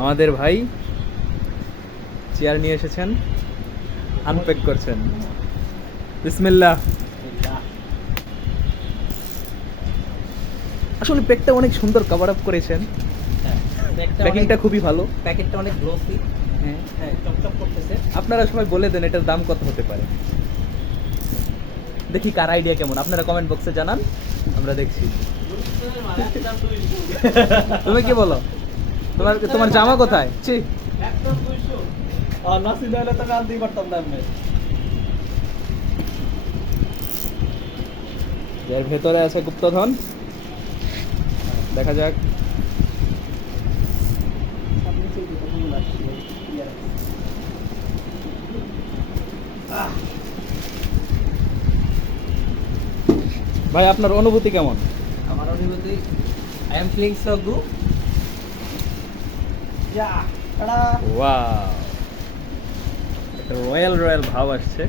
আমাদের ভাই চেয়ার নিয়ে এসেছেন, আনপ্যাক করছেন। বিসমিল্লাহ। আসলে প্যাকটা অনেক সুন্দর কভার আপ করেছেন, প্যাকিংটা খুবই ভালো। প্যাকেটটা অনেক গ্লোসি, হ্যাঁ, হ্যাঁ চকচক করতেছে। আপনারা সবাই বলে দেন এটার দাম কত হতে পারে। দেখি কার আইডিয়া কেমন, আপনারা কমেন্ট বক্সে জানান, আমরা দেখছি। তুমি কি বলো? তোমার জামা কোথায়? ছি, নাসিদ হলে তো আনতেই পারতাম না আমি। এর ভেতরে আছে গুপ্তধন, দেখা যাক। ভাই আপনার অনুভূতি কেমন? আমার অনুভূতি, I am feeling so good. Yeah Tata. Wow, একটা রয়্যাল রয়্যাল ভাব আসছে।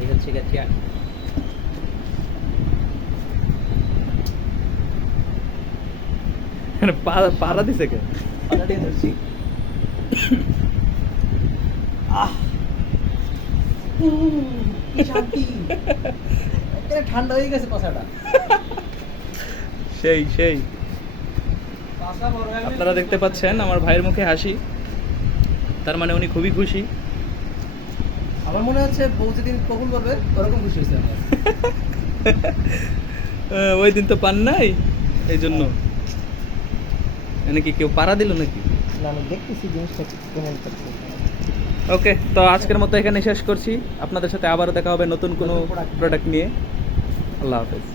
এই হচ্ছে গেছিয়া। পাড়া দিছে কে? অলরেডি ধরছি। কি শান্তি, একেবারে ঠান্ডা হয়ে গেছে পাছাটা। সেই সেই। পাছা বড় হয়ে আপনারা দেখতে পাচ্ছেন আমার ভাইয়ের মুখে হাসি, তার মানে উনি খুবই খুশি। আমার মনে হচ্ছে বউ যেদিন কবুল করবে ওরকম খুশি হয়েছে আমার। ওই দিন তো পান নাই, এই জন্য। নাকি কেউ পাড়া দিল নাকি? না আমি দেখতেছি জিনিসটা কেমন করছে। ওকে, তো আজকের মতো এখানে শেষ করছি। আপনাদের সাথে আবারও দেখা হবে নতুন কোনো প্রোডাক্ট নিয়ে। আল্লাহ হাফেজ।